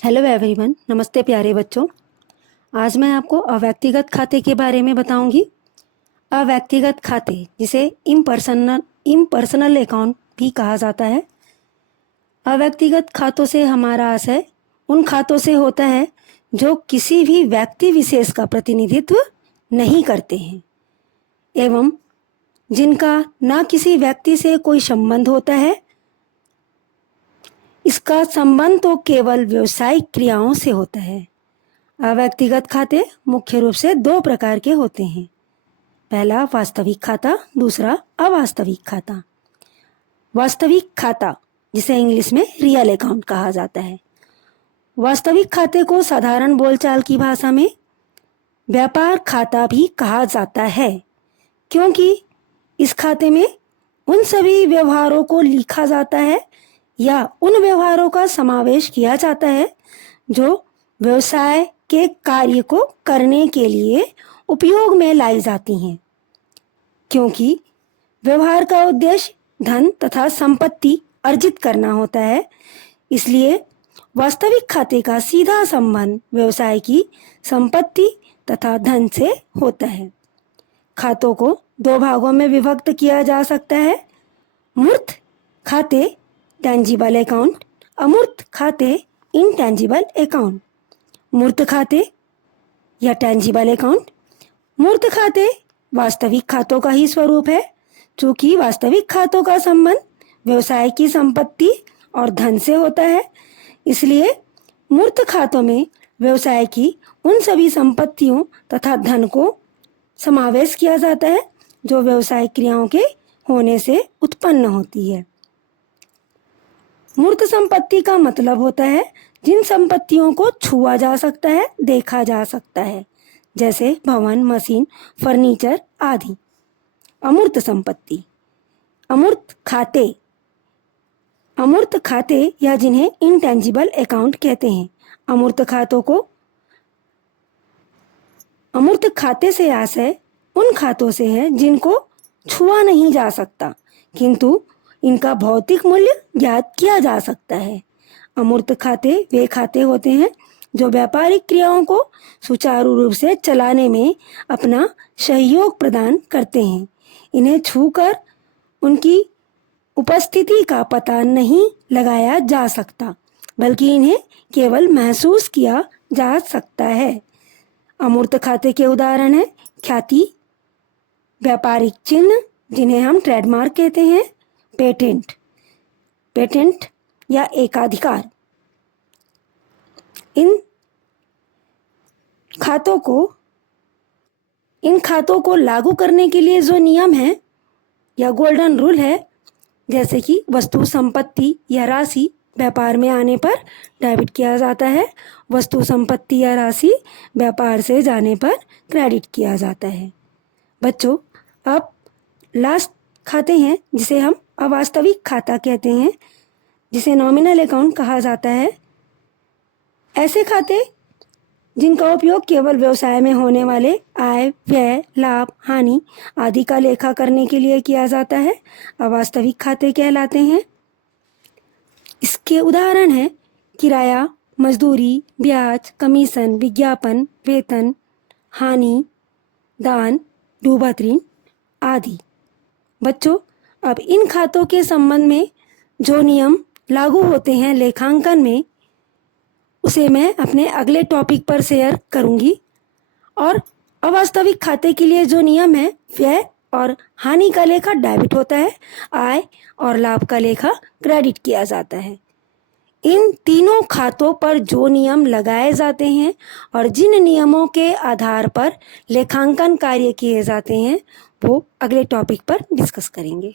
Hello everyone, नमस्ते प्यारे बच्चों। आज मैं आपको अव्यक्तिगत खाते के बारे में बताऊंगी। अव्यक्तिगत खाते जिसे इम्पर्सनल अकाउंट भी कहा जाता है। अव्यक्तिगत खातों से हमारा आशय उन खातों से होता है जो किसी भी व्यक्ति विशेष का प्रतिनिधित्व नहीं करते हैं एवं जिनका न किसी व्यक्ति से कोई संबंध होता है। इसका संबंध तो केवल व्यावसायिक क्रियाओं से होता है। अव्यक्तिगत खाते मुख्य रूप से दो प्रकार के होते हैं। पहला वास्तविक खाता, दूसरा अवास्तविक खाता। वास्तविक खाता जिसे इंग्लिश में रियल अकाउंट कहा जाता है। वास्तविक खाते को साधारण बोलचाल की भाषा में व्यापार खाता भी कहा जाता है, क्योंकि इस खाते में उन सभी व्यवहारों को लिखा जाता है या उन व्यवहारों का समावेश किया जाता है जो व्यवसाय के कार्य को करने के लिए उपयोग में लाई जाती हैं। क्योंकि व्यवहार का उद्देश्य धन तथा संपत्ति अर्जित करना होता है, इसलिए वास्तविक खाते का सीधा संबंध व्यवसाय की संपत्ति तथा धन से होता है। खातों को दो भागों में विभक्त किया जा सकता है। मूर्त खाते टेंजिबल अकाउंट, अमूर्त खाते इनटेंजिबल अकाउंट। मूर्त खाते या टेंजिबल अकाउंट। मूर्त खाते वास्तविक खातों का ही स्वरूप है। चूंकि वास्तविक खातों का संबंध व्यवसाय की संपत्ति और धन से होता है, इसलिए मूर्त खातों में व्यवसाय की उन सभी संपत्तियों तथा धन को समावेश किया जाता है जो व्यवसायिक क्रियाओं के होने से उत्पन्न होती है। मूर्त संपत्ति का मतलब होता है जिन संपत्तियों को छुआ जा सकता है, देखा जा सकता है, जैसे भवन, मशीन, फर्नीचर आदि। अमूर्त संपत्ति। अमूर्त खाते या जिन्हें इनटेंजिबल अकाउंट कहते हैं। अमूर्त खाते से आशय उन खातों से है जिनको छुआ नहीं जा सकता, किंतु इनका भौतिक मूल्य ज्ञात किया जा सकता है। अमूर्त खाते वे खाते होते हैं जो व्यापारिक क्रियाओं को सुचारू रूप से चलाने में अपना सहयोग प्रदान करते हैं। इन्हें छूकर उनकी उपस्थिति का पता नहीं लगाया जा सकता, बल्कि इन्हें केवल महसूस किया जा सकता है। अमूर्त खाते के उदाहरण हैं ख्याति, व्यापारिक चिन्ह जिन्हें हम ट्रेडमार्क कहते हैं, पेटेंट या एकाधिकार। इन खातों को लागू करने के लिए जो नियम है या गोल्डन रूल है, जैसे कि वस्तु, संपत्ति या राशि व्यापार में आने पर डेबिट किया जाता है, वस्तु, संपत्ति या राशि व्यापार से जाने पर क्रेडिट किया जाता है। बच्चों, अब लास्ट खाते हैं जिसे हम अवास्तविक खाता कहते हैं, जिसे नॉमिनल अकाउंट कहा जाता है। ऐसे खाते जिनका उपयोग केवल व्यवसाय में होने वाले आय, व्यय, लाभ, हानि आदि का लेखा करने के लिए किया जाता है, अवास्तविक खाते कहलाते हैं। इसके उदाहरण हैं किराया, मजदूरी, ब्याज, कमीशन, विज्ञापन, वेतन, हानि, दान, डूबा ऋण आदि। बच्चों, अब इन खातों के संबंध में जो नियम लागू होते हैं लेखांकन में, उसे मैं अपने अगले टॉपिक पर शेयर करूंगी। और अवास्तविक खाते के लिए जो नियम है, व्यय और हानि का लेखा डेबिट होता है, आय और लाभ का लेखा क्रेडिट किया जाता है। इन तीनों खातों पर जो नियम लगाए जाते हैं और जिन नियमों के आधार पर लेखांकन कार्य किए जाते हैं, वो अगले टॉपिक पर डिस्कस करेंगे।